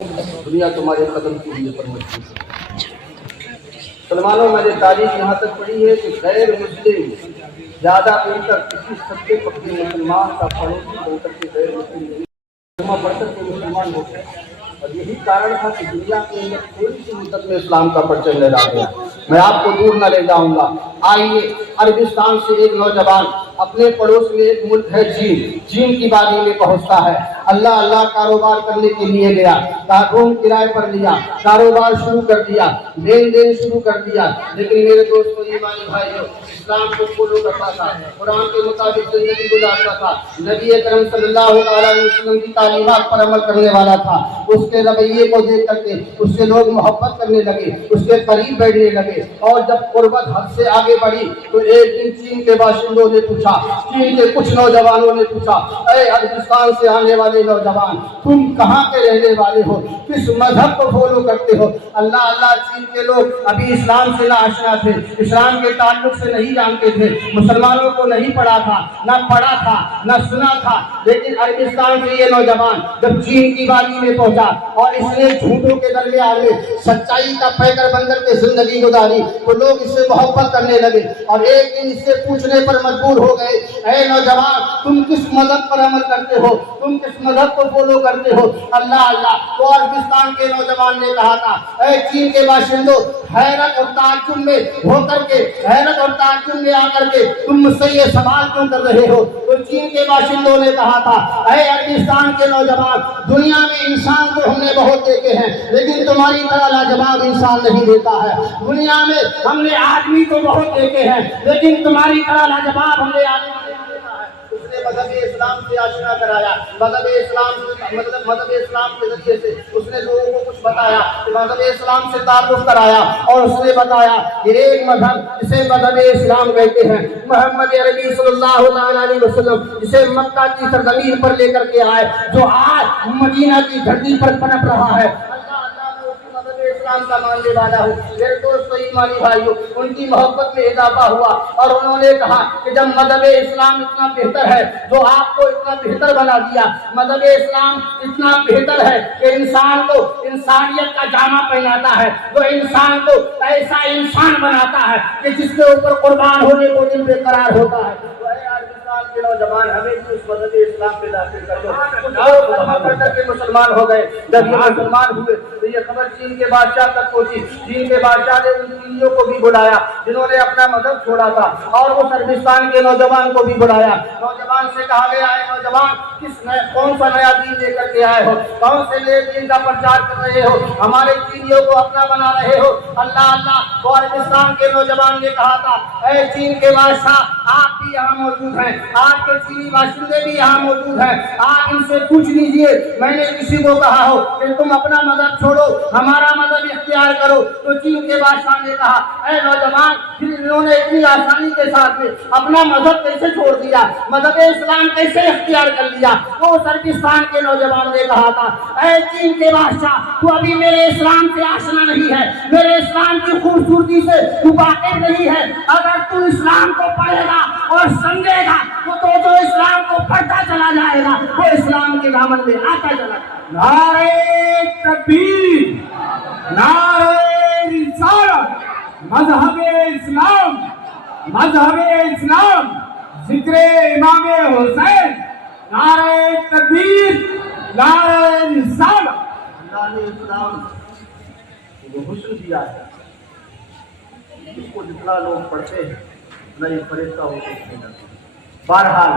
دنیا تمہارے قدم کے لیے پر مجبور ہے۔ مسلمانوں، میں نے تاریخ یہاں تک پڑھی ہے کہ غیر مسلم زیادہ دن تک کسی سچے پکے مسلمان کا پڑوسی بن کر کے غیر مسلم کلمہ پڑھ کر کے مسلمان ہو گئے، اور یہی کارن تھا کہ دنیا کے اندر تھوڑی سی مدت میں اسلام کا پرچم لہرا گیا۔ میں آپ کو دور نہ لے جاؤں گا، آئیے عربستان سے ایک نوجوان اپنے پڑوس میں ایک ملک ہے چین کی وادی میں پہنچتا ہے۔ اللہ کاروبار کرنے کے لیے گیا، روم کرائے پر لیا، کاروبار شروع کر دیا، لین دین شروع کر دیا، لیکن میرے دوستو ایمانی بھائیو، اسلام کو فالو کرتا تھا، قرآن کے مطابق زندگی گزارتا تھا، نبی اکرم صلی اللہ علیہ وسلم کی تعلیمات پر عمل کرنے والا تھا۔ اس کے رویے کو دیکھ کر کے اس سے لوگ محبت کرنے لگے، اس کے قریب بیٹھنے لگے، اور جب قربت حد سے آگے بڑھی تو ایک دن چین کے باشندوں نے پوچھا، چین کے کچھ نوجوانوں نے پوچھا، اے عربستان سے آنے والے نوجوان، تم کہاں کے رہنے والے ہو، کس مذہب کو فالو کرتے ہو؟ اللہ چین کے لوگ ابھی اسلام سے نہ آشنا تھے، اسلام کے تعلق سے نہیں جانتے تھے، مسلمانوں کو نہیں پڑھا تھا، نہ پڑھا تھا، نہ سنا تھا، لیکن عربستان سے یہ نوجوان جب چین کی وادی میں پہنچا اور اس نے جھوٹوں کے درمیان میں سچائی کا پیکر بن کر کے زندگی گزاری تو لوگ اس سے محبت کرنے لگے، اور ایک دن اس سے پوچھنے پر مجبور ہو گئے، اے نوجوان، تم کس مذہب پر عمل کرتے ہو، تم کس مذہب کو فالو کرتے ہو؟ اللہ تو عربستان کے نوجوان نے کہا تھا، اے چین کے باشندوں، حیرت اور تعجب میں ہو کر کے، حیرت اور تعجب میں آ کر کے تم مجھ سے یہ سوال کیوں کر رہے ہو؟ تو چین کے باشندوں نے کہا تھا، اے عربستان کے نوجوان، دنیا میں انسان کو ہم نے بہت دیکھے ہیں، لیکن تمہاری طرح لاجواب انسان نہیں دیتا ہے۔ دنیا میں ہم نے آدمی تو بہت دیکھے ہیں، لیکن تمہاری طرح لاجواب ہم نے آدمی نہیں دیکھا ہے۔ اس نے مذہب اسلام سے آشنا کرایا، مذہب اسلام کے ذریعے سے اس نے لوگوں کو کچھ بتایا، مذہب اسلام سے تعارف کرایا، اور اس نے بتایا کہ ایک مذہب جسے مذہب اسلام کہتے ہیں، محمد عربی صلی اللہ علیہ وسلم جسے مکہ کی سرزمین پر لے کر کے آئے، جو آج مدینہ کی دھرتی پر پنپ رہا ہے۔ اسلام کا ماننے والا ہوں۔ میرے دوستو ایمانی بھائیو، ان کی محبت میں اضافہ ہوا، اور انہوں نے کہا کہ جب مذہب اسلام اتنا بہتر ہے، جو آپ کو اتنا بہتر بنا دیا، مذہب اسلام اتنا بہتر ہے کہ انسان کو انسانیت کا جامہ پہناتا ہے، جو انسان کو ایسا انسان بناتا ہے کہ جس کے اوپر قربان ہونے کو دل بے قرار ہوتا ہے۔ کے نوجوان ہمیں بھی اس مذہب اسلام پہ داخل کر دو۔ کچھ لوگ کلمہ پڑھ کر کے مسلمان ہو گئے۔ جب یہ مسلمان ہوئے تو یہ خبر چین کے بادشاہ تک پہنچی۔ چین کے بادشاہ نے ان چینیوں کو بھی بلایا جنہوں نے اپنا مذہب چھوڑا تھا، اور وہ عربستان کے نوجوان کو بھی بلایا۔ نوجوان سے کہا گیا، اے نوجوان، کون سا نیا دین لے کر کے آئے ہو؟ کون سے نئے دین کا پرچار کر رہے ہو؟ ہمارے چینیوں کو اپنا بنا رہے ہو؟ اللہ تو عربستان کے نوجوان نے کہا تھا، اے چین کے بادشاہ، آپ بھی یہاں موجود ہیں، آپ کے چینی باشندے بھی یہاں موجود ہیں، آپ ان سے پوچھ لیجئے، میں نے کسی کو کہا ہو کہ تم اپنا مذہب چھوڑو، ہمارا مذہب اختیار کرو؟ تو چین کے بادشاہ نے کہا، اے نوجوان، پھر انہوں نے اتنی آسانی کے ساتھ میں اپنا مذہب کیسے چھوڑ دیا، مذہب اسلام کیسے اختیار کر لیا؟ وہ عربستان کے نوجوان نے کہا تھا، اے چین کے بادشاہ، تو ابھی میرے اسلام سے آشنا نہیں ہے، میرے اسلام کی خوبصورتی سے تو واقف نہیں ہے۔ اگر تو اسلام کو پڑھے گا اور سمجھے گا تو جو اسلام کو پڑھتا چلا جائے گا وہ اسلام کے دامن میں آتا چلا جائے گا۔ نعرہ تکبیر، نعرہ رسالت، مذہب اسلام، مذہب اسلام، ذکر امام حسین، نعرہ تکبیر، نعرہ رسالت۔ اللہ نے اسلام کو حسن دیا ہے، اس کو جتنا لوگ پڑھتے ہیں اتنا یہ فرشتہ ہوتے ہیں۔ بہرحال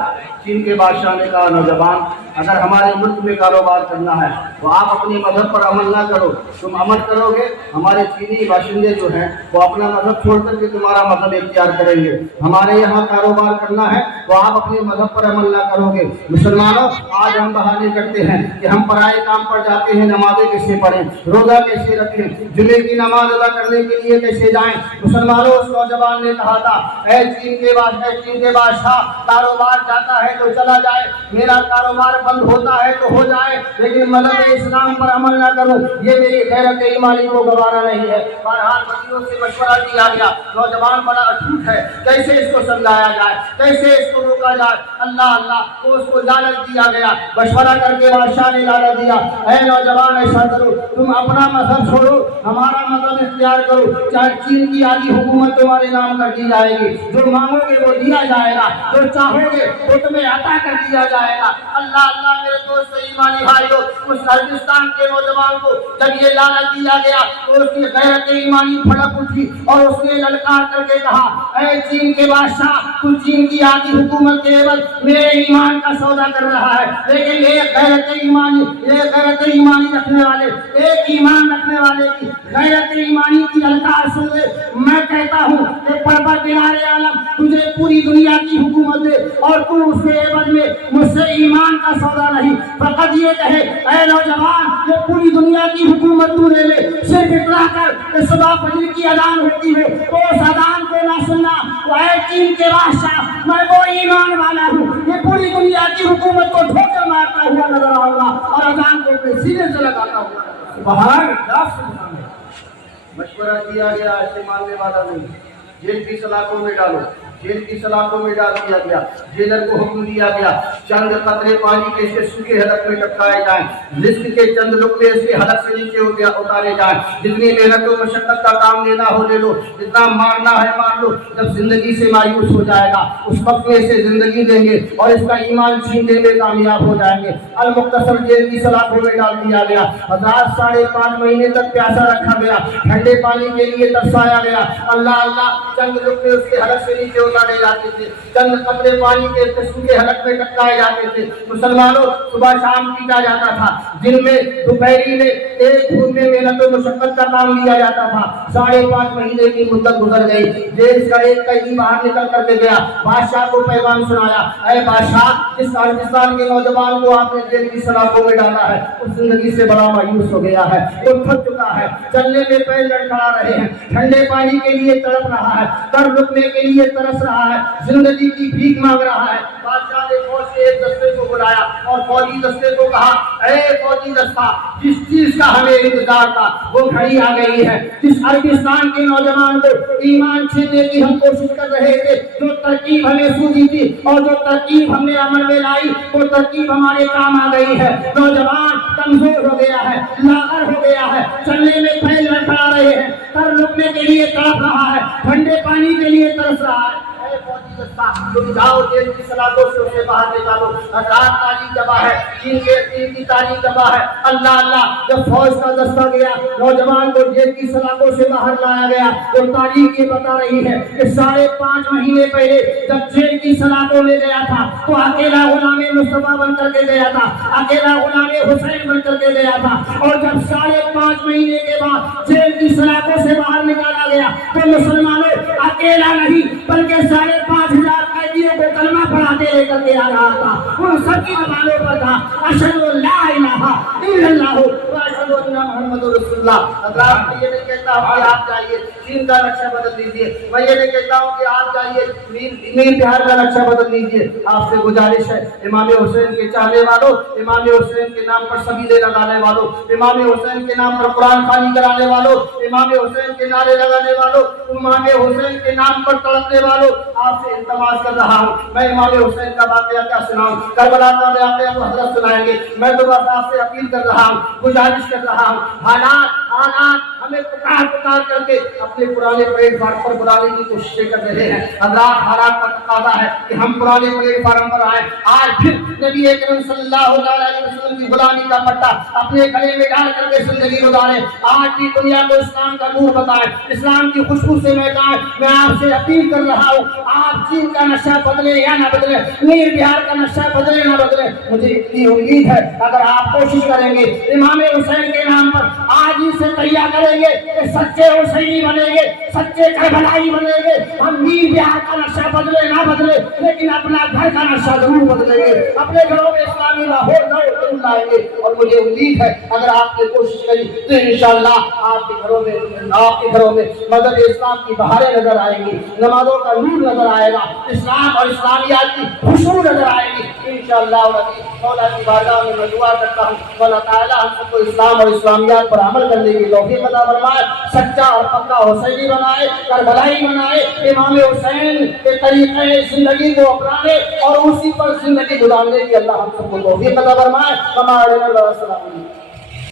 چین کے بادشاہ نے کہا، نوجوان، اگر ہمارے ملک میں کاروبار کرنا ہے تو آپ اپنے مذہب پر عمل نہ کرو، تم عمل کرو گے ہمارے چینی باشندے جو ہیں وہ اپنا مذہب چھوڑ کر کے تمہارا مذہب اختیار کریں گے۔ ہمارے یہاں کاروبار کرنا ہے تو آپ اپنے مذہب پر عمل نہ کرو گے۔ مسلمانوں، آج ہم بہانے کرتے ہیں کہ ہم پرائے کام پر جاتے ہیں، نمازیں کیسے پڑھیں، روزہ کیسے رکھیں، جمعے کی نماز ادا کرنے کے لیے کیسے جائیں۔ مسلمانوں، اس نوجوان نے کہا تھا، اے چین کے بادشاہ، کاروبار جاتا ہے تو چلا جائے، میرا کاروبار بند ہوتا ہے تو ہو جائے، لیکن مذہب اسلام پر عمل نہ کروں، یہ میری غیرت ایمانی کو گوارا نہیں ہے۔ بہرحال بچیوں سے مشورہ دیا گیا، نوجوان بڑا اٹوٹ ہے، کیسے اس کو سمجھایا جائے، کیسے اس کو روکا جائے، اللہ اللہ تو اس کو لالچ دیا گیا۔ مشورہ کر کے بادشاہ نے لالچ دیا، اے نوجوان ایسا کرو، تم اپنا مذہب چھوڑو، ہمارا مذہب اختیار کرو، چاہے چین کی آدھی حکومت تمہارے نام کر دی جائے گی، جو مانگو گے وہ دیا جائے گا، جو چاہو گے وہ تمہیں عطا کر دیا جائے گا۔ اللہ اللہ میرے دوست ایمانی بھائیو، اس ہندوستان کے نوجوان کو جب یہ لالچ دیا گیا تو اس کی غیرت ایمانی بھڑک اٹھی اور اس نے للکار کر کے کہا، اے چین کے بادشاہ، تو چین کی آدھی حکومت کے عوض میرے ایمان کا سودا کر رہا ہے، لیکن یہ غیرت ایمانی رکھنے والے، ایک ایمان رکھنے والے کی غیرت ایمانی کی للکار سن لے۔ میں کہتا ہوں کہ پروردگار عالم تجھے پوری دنیا کی حکومت دے اور تو اس کے عوض میں مجھ سے ایمان کا سودا نہیں، فقط یہ کہے، اے نوجوان، یہ پوری دنیا کی حکومت تو لے لے، صرف اتنا کر کہ صبح فجر کی اذان ہوتی ہے تو اس اذان کو نہ سننا، اے چین کے بادشاہ، میں وہ ایمان والا ہوں، یہ پوری دنیا کی حکومت کو ٹھوکر مارتا ہوا نظر آؤں گا اور اذان کو اپنے سینے سے لگاتا ہوں۔ باہر مشورہ دیا گیا، ایسے ماننے والا نہیں، جیل کی سلاخوں میں ڈالو، جیل کی سلاخوں میں ڈال دیا گیا۔ جیلر کو حکم دیا گیا، چند قطرے پانی کے اس کے سوکھے حلق میں ٹپکائے جائیں، رزق کے چند لقمے اس کے حلق سے نیچے اتارے جائیں، جتنی محنت و مشقت کا کام لینا ہو لے لو، جتنا مارنا ہے مار لو، جب زندگی سے مایوس ہو جائے گا اس وقت میں اسے زندگی دیں گے اور اس کا ایمان چھیننے میں کامیاب ہو جائیں گے۔ المختصر جیل کی سلاخوں میں ڈال دیا گیا، حضرات 5.5 مہینے تک پیاسا رکھا گیا، ٹھنڈے پانی کے لیے ترسایا گیا۔ اللہ اللہ چند لقمے اس کے حلق سے نیچے اتارے جاتے تھے، چند قطرے پانی کے قسم کے حلق میں ٹپکائے جاتے تھے۔ مسلمانوں صبح شام پیٹا جاتا تھا، دن میں دوپہری میں ایک دھوپ میں محنت و مشقت کا کام لیا جاتا تھا۔ 5.5 مہینے کی مدت گزر گئی، جیل کا ایک قیدی باہر نکل کر کے گیا، بادشاہ کو پیغام سنایا، اے بادشاہ، جس ہندوستان کے نوجوان کو آپ نے جیل کی سلاخوں میں ڈالا ہے اس زندگی سے بڑا مایوس ہو گیا ہے، وہ تھک چکا ہے، چلنے میں پیر لڑکھڑا رہے ہیں، ٹھنڈے پانی کے لیے تڑپ رہا ہے، تر لقمے کے لیے ترس رہا ہے، زندگی کی بھیک مانگ رہا ہے۔ بادشاہ نے فوج کے ایک دستے کو بلایا اور فوجی دستے کو کہا، اے فوجی دستہ، جس چیز کا ہمیں انتظار تھا وہ گھڑی آ گئی ہے۔ جس عربستان کے نوجوان کو ایمان چھیننے کی ہم کوشش کر رہے تھے، جو ترکیب ہمیں سوجی تھی اور جو ترکیب ہم نے عمل میں لائی وہ ترکیب ہمارے کام آ گئی ہے۔ نوجوان کمزور ہو گیا ہے، لاغر ہو گیا ہے، چلنے میں پیر لڑکھڑا رہے ہیں، تر لقمے کے لیے تڑپ رہا ہے، ٹھنڈے پانی کے لیے ترس رہا ہے۔ اے فوجی دستہ، تم جاؤ جیل کی سلاخوں سے اسے باہر نکالو۔ ہزار تاریخ گواہ ہے، چین کی تاریخ گواہ ہے۔ اللہ اللہ جب فوج کا دستہ گیا، نوجوان کو جیل کی سلاخوں سے باہر لایا گیا، تو تاریخ یہ بتا رہی ہے کہ 5.5 مہینے پہلے جب جیل کی سلاخوں میں گیا تھا تو اکیلا غلام مصطفیٰ بن کر کے گیا تھا، اکیلا غلام حسین بن کر کے گیا تھا، اور جب 5.5 مہینے کے بعد جیل کی سلاخوں سے باہر نکالا گیا تو مسلمانوں اکیلا نہیں بلکہ 5,500 قیدیوں کو کلمہ پڑھاتے لے کر کے آ رہا تھا۔ ان سب کی زبانوں پر تھا، اشہد ان لا الہ الا اللہ و اشہد ان محمد رسول اللہ۔ حضرات میں یہ نہیں کہتا ہوں کہ آپ جائیے چین کا نقشہ بدل لیجیے، میں یہ نہیں کہتا ہوں کہ آپ جائیے میر بہار کا نقشہ بدل لیجیے۔ آپ سے گزارش ہے، امام حسین کے چاہنے والوں، امام حسین کے نام پر سبیلے لگانے والوں، امام حسین کے نام پر قرآن خوانی کرانے والوں، امام حسین کے نعرے لگانے والوں، امام حسین کے نام پر تڑپنے والوں، آپ سے التماس کر رہا ہوں، میں امام حسین کا واقعہ کیا سناؤں، کربلا کا واقعہ تو حضرت سنائیں گے، میں تو بس آپ سے اپیل کر رہا ہوں، گزارش کر رہا ہوں، حالات ہمیں پکار کر کے اپنے پرانے پلیٹ فارم پر بلانے کی کوششیں کر رہے ہیں۔ حضرات حالات کا تقاضا ہے کہ ہم پرانے پلیٹ فارم پر آئیں، آج پھر نبی اکرم صلی اللہ علیہ وسلم کی غلامی کا پٹا اپنے گلے میں ڈال کر کے زندگی گزاریں، آج کی دنیا کو اسلام کا نور بتائیں، اسلام کی خوشبو سے مہکائیں۔ میں آپ سے اپیل کر رہا ہوں، آپ چین کا نقشہ بدلے یا نہ بدلے، میر بہار کا نقشہ بدلے نہ بدلے، مجھے اتنی امید ہے اگر آپ کوشش کریں گے، امام حسین کے نام پر آج ہی سے تیار کریں گے کہ سچے حسینی بنیں گے، سچے کربلائی بنیں گے. ہم میر بیار کا نقشہ بدلے نہ بدلے لیکن اپنا گھر کا نقشہ ضرور بدلیں گے. اپنے گھروں میں اسلامی ماحول ضرور لائیں گے. اور مجھے امید ہے اگر آپ نے کوشش کری تو انشاءاللہ آپ کے گھروں میں مذہب اسلام کی بہاریں نظر آئیں گی، نمازوں کا نور نظر آئے گا، اسلام اور اسلامیات کی خوشبو نظر آئے گی انشاءاللہ. مولا کی بارگاہ میں میں دعا کرتا ہوں مولا تعالیٰ ہم سب کو اسلام اور اسلامیات پر عمل کرنے کی توفیق عطا فرمائے، سچا اور پکا حسینی بنائے، کربلائی بنائے، امام حسین کے طریقے زندگی کو اپنانے اور اسی پر زندگی گزارنے کی اللہ ہم سب کو توفیق عطا فرمائے. ہمارے